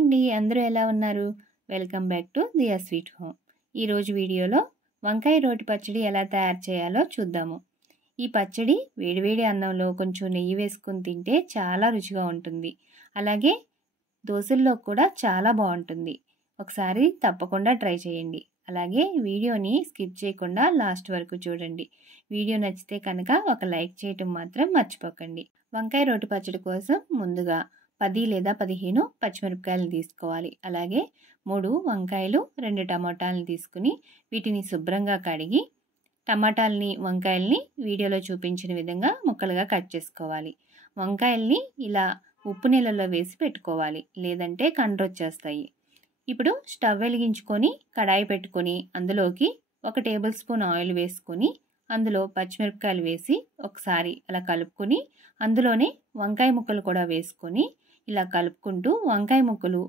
అండి, అందరూ ఎలా ఉన్నారు? Welcome back to Diya sweet home. ఈరోజు వీడియోలో వంకాయ రోటి పచ్చడి ఎలా తయారు చేయాలో చూద్దాము. ఈ పచ్చడి వేడివేడి అన్నంలో కొంచెం నెయ్యి వేసుకొని తింటే చాలా రుచిగా ఉంటుంది. అలాగే దోశల్లో కూడా చాలా బాగుంటుంది. ఒకసారి తప్పకుండా ట్రై చేయండి. అలాగే వీడియోని స్కిప్ చేయకుండా లాస్ట్ వరకు చూడండి. వీడియో నచ్చితే కనుక ఒక లైక్ చేయటం మాత్రం మర్చిపోకండి. వంకాయ రోటి పచ్చడి కోసం ముందుగా 10 లేదా 15 పచ్చిమిరపకాయలు తీసుకోవాలి. అలాగే 3 వంకాయలు, 2 టమాటాలను తీసుకుని వీటిని శుభ్రంగా కడిగి టమాటాలని, వంకాయల్ని వీడియోలో చూపించిన విధంగా ముక్కలుగా కట్ చేసుకోవాలి. వంకాయల్ని ఇలా ఉప్పు నీళ్ళలో వేసి పెట్టుకోవాలి, లేదంటే కండ్రొచ్చేస్తాయి. ఇప్పుడు స్టవ్ వెలిగించుకొని కడాయి పెట్టుకొని అందులోకి 1 టేబుల్ స్పూన్ ఆయిల్ వేసుకొని అందులో పచ్చిమిరపకాయలు వేసి ఒకసారి అలా కలుపుకొని అందులోనే వంకాయ ముక్కలు కూడా వేసుకొని ఇలా కలుపుకుంటూ వంకాయ ముక్కలు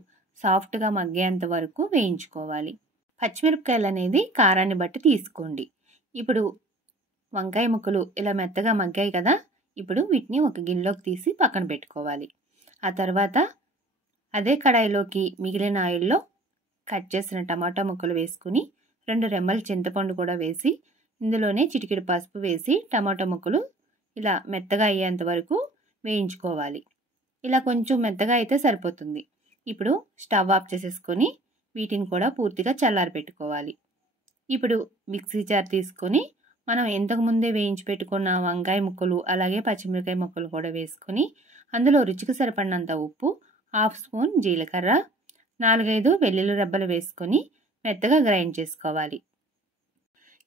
సాఫ్ట్గా మగ్గేంత వరకు వేయించుకోవాలి. పచ్చిమిరపకాయలు అనేది కారాన్ని బట్టి తీసుకోండి. ఇప్పుడు వంకాయ ముక్కలు ఇలా మెత్తగా మగ్గాయి కదా, ఇప్పుడు వీటిని ఒక గిన్నెలోకి తీసి పక్కన పెట్టుకోవాలి. ఆ తర్వాత అదే కడాయిలోకి మిగిలిన ఆయిల్లో కట్ చేసిన టమాటా ముక్కలు వేసుకుని 2 రెమ్మల చింతపండు కూడా వేసి ఇందులోనే చిటికెడు పసుపు వేసి టమాటా ముక్కలు ఇలా మెత్తగా అయ్యేంత వరకు వేయించుకోవాలి. ఇలా కొంచెం మెత్తగా అయితే సరిపోతుంది. ఇప్పుడు స్టవ్ ఆఫ్ చేసేసుకొని వీటిని కూడా పూర్తిగా చల్లారి పెట్టుకోవాలి. ఇప్పుడు మిక్సీ జార్ తీసుకొని మనం ఇంతకుముందే వేయించి పెట్టుకున్న వంకాయ ముక్కలు అలాగే పచ్చిమిరపకాయ ముక్కలు కూడా వేసుకొని అందులో రుచికి సరిపడినంత ఉప్పు, 1/2 స్పూన్ జీలకర్ర, 4-5 వెల్లుల్లి రెబ్బలు వేసుకొని మెత్తగా గ్రైండ్ చేసుకోవాలి.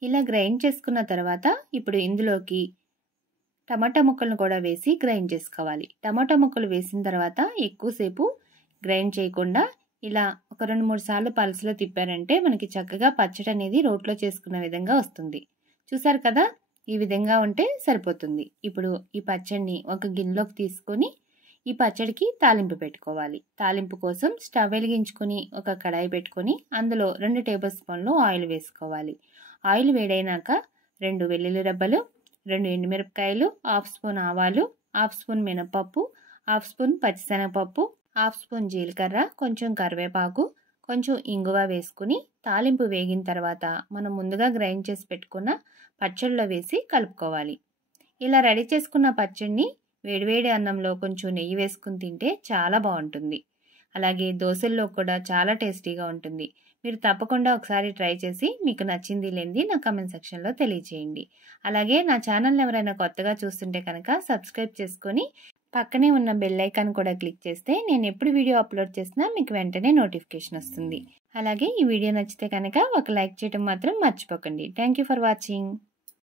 ఇలా గ్రైండ్ చేసుకున్న తర్వాత ఇప్పుడు ఇందులోకి టమాటా ముక్కలను కూడా వేసి గ్రైండ్ చేసుకోవాలి. టమాటా ముక్కలు వేసిన తర్వాత ఎక్కువసేపు గ్రైండ్ చేయకుండా ఇలా ఒక 2-3 సార్లు పల్స్లో తిప్పారంటే మనకి చక్కగా పచ్చడి అనేది రోట్లో చేసుకున్న విధంగా వస్తుంది. చూసారు కదా, ఈ విధంగా ఉంటే సరిపోతుంది. ఇప్పుడు ఈ పచ్చడిని ఒక గిన్నెలోకి తీసుకొని ఈ పచ్చడికి తాలింపు పెట్టుకోవాలి. తాలింపు కోసం స్టవ్ వెలిగించుకొని ఒక కడాయి పెట్టుకొని అందులో 2 టేబుల్ స్పూన్లు ఆయిల్ వేసుకోవాలి. ఆయిల్ వేడైనాక 2 వెల్లుల్లి రెబ్బలు, 2 ఎండుమిరపకాయలు, 1/2 స్పూన్ ఆవాలు, 1/2 స్పూన్ మినపప్పు, 1/2 స్పూన్ పచ్చిశనగపప్పు, 1/2 స్పూన్ జీలకర్ర, కొంచెం కరివేపాకు, కొంచెం ఇంగువ వేసుకుని తాలింపు వేగిన తర్వాత మనం ముందుగా గ్రైండ్ చేసి పెట్టుకున్న పచ్చడిలో వేసి కలుపుకోవాలి. ఇలా రెడీ చేసుకున్న పచ్చడిని వేడివేడి అన్నంలో కొంచెం నెయ్యి వేసుకుని తింటే చాలా బాగుంటుంది. అలాగే దోశల్లో కూడా చాలా టేస్టీగా ఉంటుంది. మీరు తప్పకుండా ఒకసారి ట్రై చేసి మీకు నచ్చింది లేనిది నా కామెంట్ సెక్షన్లో తెలియచేయండి. అలాగే నా ఛానల్ని ఎవరైనా కొత్తగా చూస్తుంటే కనుక సబ్స్క్రైబ్ చేసుకొని పక్కనే ఉన్న బెల్ ఐకాన్ కూడా క్లిక్ చేస్తే నేను ఎప్పుడు వీడియో అప్లోడ్ చేసినా మీకు వెంటనే నోటిఫికేషన్ వస్తుంది. అలాగే ఈ వీడియో నచ్చితే కనుక ఒక లైక్ చేయడం మాత్రం మర్చిపోకండి. Thank you for watching.